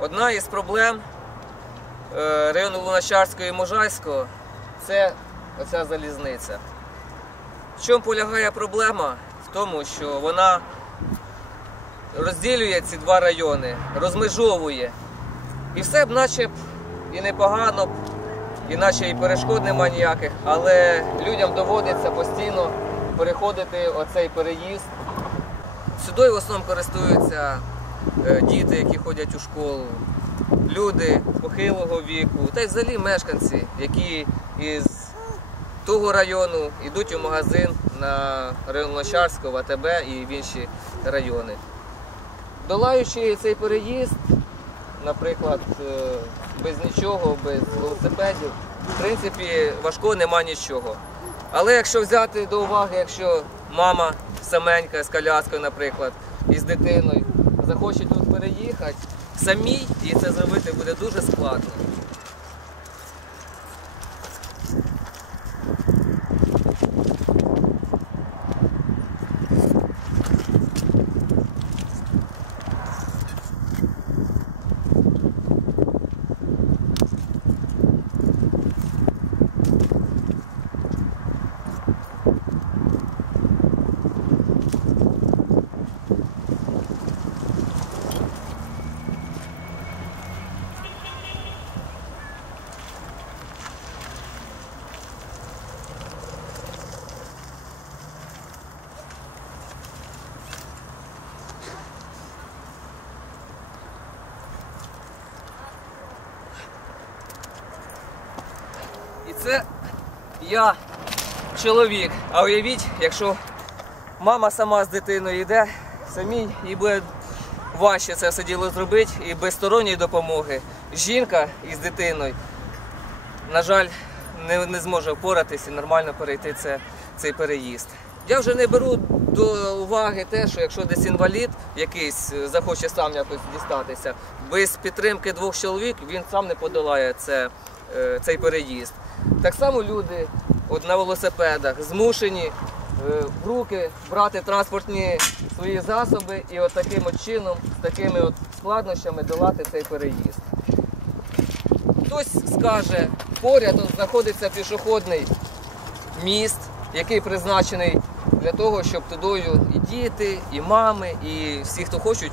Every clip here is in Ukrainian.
Одна із проблем е, району Луначарського і Можайського це оця залізниця. В чому полягає проблема? В тому, що вона розділює ці два райони, розмежовує. І все б наче б і непогано, б, і наче і перешкод нема ніяких, але людям доводиться постійно переходити оцей переїзд. Сюди в основному користуються діти, які ходять у школу, люди похилого віку, та й взагалі мешканці, які із того району йдуть у магазин на район Лощарського, в АТБ і в інші райони. Долаючи цей переїзд, наприклад, е, без нічого, без велосипедів, в принципі, важко нема нічого. Але якщо взяти до уваги, якщо мама саменька з коляскою, наприклад, і з дитиною захоче тут переїхати, самій і це зробити буде дуже складно. Це я чоловік. А уявіть, якщо мама сама з дитиною йде, самій їй буде важче це все діло зробити і без сторонньої допомоги. Жінка із дитиною, на жаль, не, не зможе впоратись і нормально перейти це, цей переїзд. Я вже не беру до уваги те, що якщо десь інвалід якийсь е, захоче сам якось дістатися, без підтримки двох чоловік він сам не подолає це, е, цей переїзд. Так само люди от на велосипедах змушені е, в руки брати транспортні свої засоби і от таким от чином, з такими от складнощами долати цей переїзд. Хтось скаже, поряд от знаходиться пішохідний міст, який призначений для того, щоб тудою і діти, і мами, і всі, хто хочуть,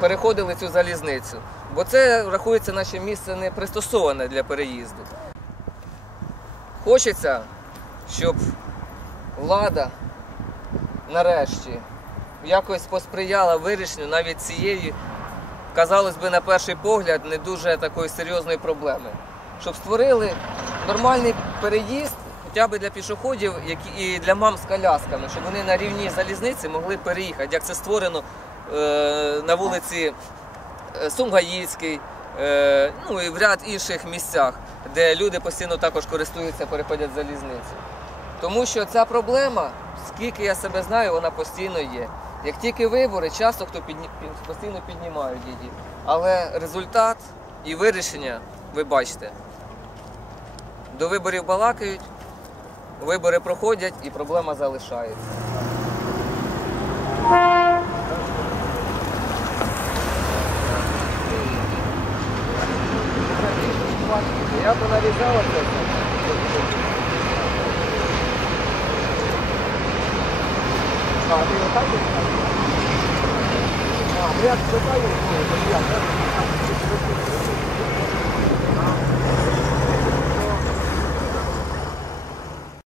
переходили цю залізницю. Бо це рахується наше місце не пристосоване для переїзду. Хочеться, щоб влада нарешті якось посприяла вирішенню навіть цієї, казалось би, на перший погляд, не дуже такої серйозної проблеми. Щоб створили нормальний переїзд хоча б для пішоходів і для мам з колясками, щоб вони на рівні залізниці могли переїхати, як це створено на вулиці е, Сумгаїцький, е, ну і в ряд інших місцях, де люди постійно також користуються, переходять залізницю. Тому що ця проблема, скільки я себе знаю, вона постійно є. Як тільки вибори, часто хто підні... постійно піднімають її. Але результат і вирішення, ви бачите, до виборів балакають, вибори проходять і проблема залишається. Я бы нарізала це. А, ти отак? А, я спитаю, як